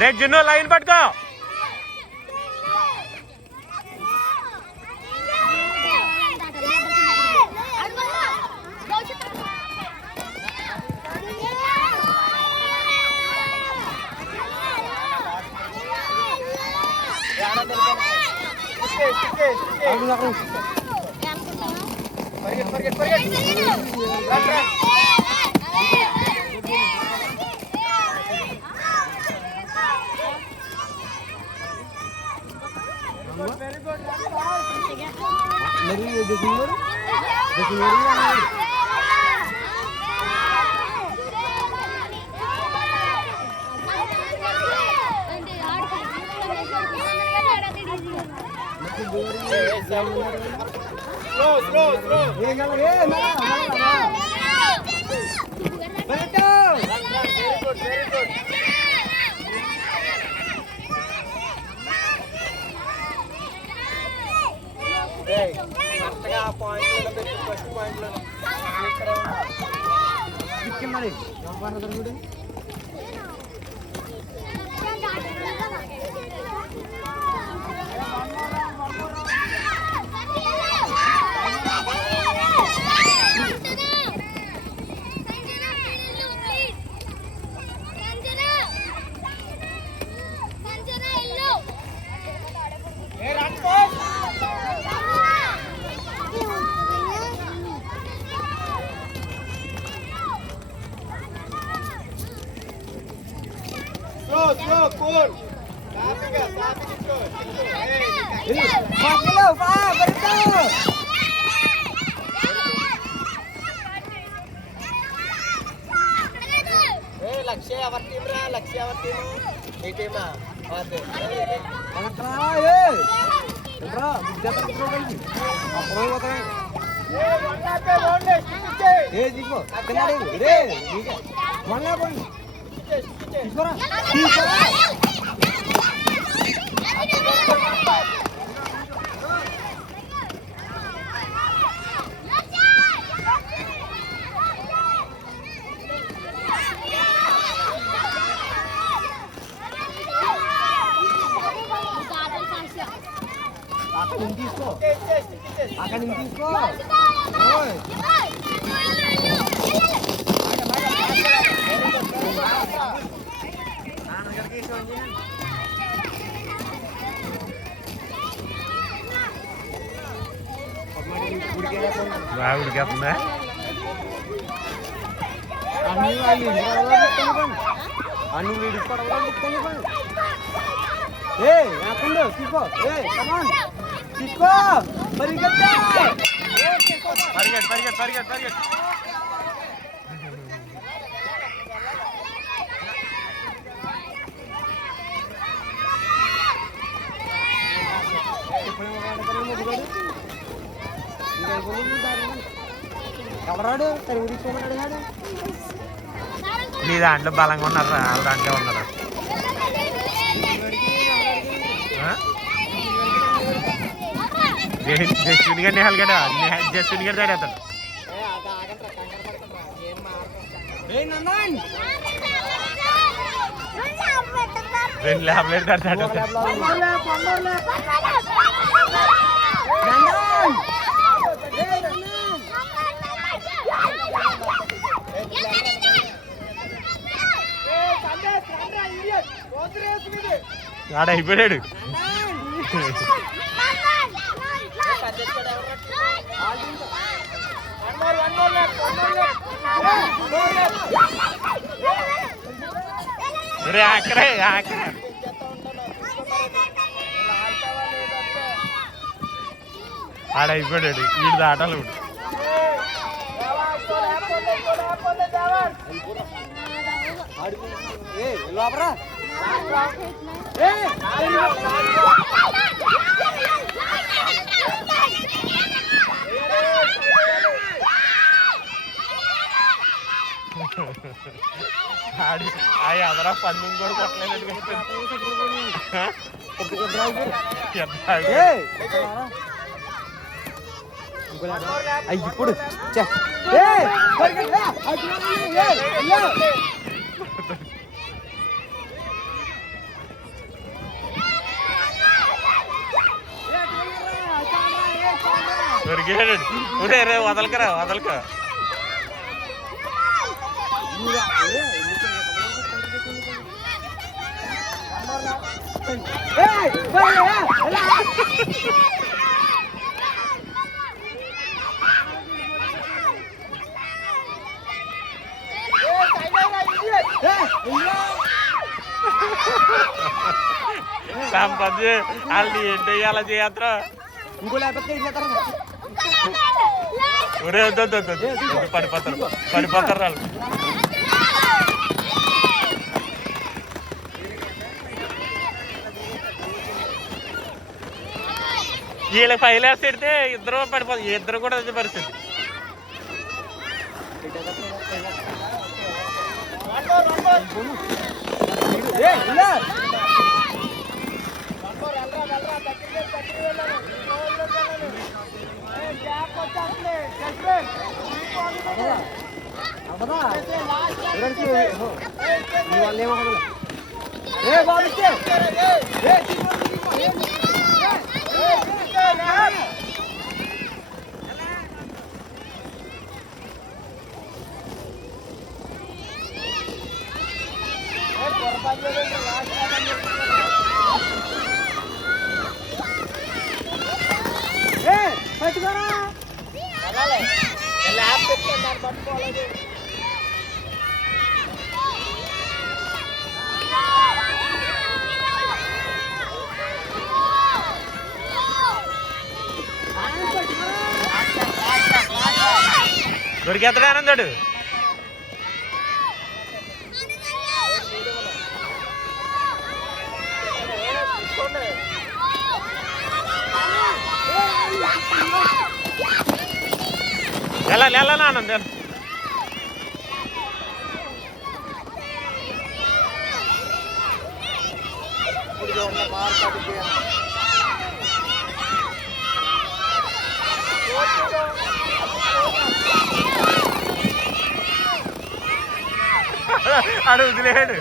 రే జున్ను లైన్ పట్టుకో. మరి లక్ష్య ఎవరి టీం రా? లక్ష్య ఎవరి టీము? ఈ టీమా? తీసుకో అక్కడ తీసుకో బాగా ఉడికేస్తుందా? అన్ని విడిపోవడం ఏ నాకుండు తీసుకో తీసుకో పరిగెత్త పరిగెట్ పరిగెట్ పరిగెట్ పరిగెట్ ఎవరాడు తీసుకోమన్నాడు కాదు నీ దాంట్లో బలంగా ఉన్నారు వాళ్ళ దాంట్లో ఉన్నారు జస్విన్ గారు నేహాల్ గడ జస్విన్ గారు దాడేస్తాడు రెండు ల్యాబ్లెట్ దాడతాడు ఆడ అయిపోయాడు ఆకరే ఆకరే ఆడ అయిపోయాడు వీడి దాటాలి లోపరా ఆడి ఎవరా పందెం కూడా కొట్టలేదు ఇప్పుడు దూకేడు ఒరే రే వదలకరా వదలక సంపద వాళ్ళు ఏంటి అలా చేయత్రా ఇంకో లేకపోతే ఒరే పడిపోతారు వాళ్ళు వీళ్ళకి ఫైల్ వేసి పెడితే ఇద్దరు పడిపోతారు ఇద్దరు కూడా అదే పరిస్థితి దొరికేస్తాడు ఆనందాడు వెళ్ళాలి ఆనంద్ అడుగులేడు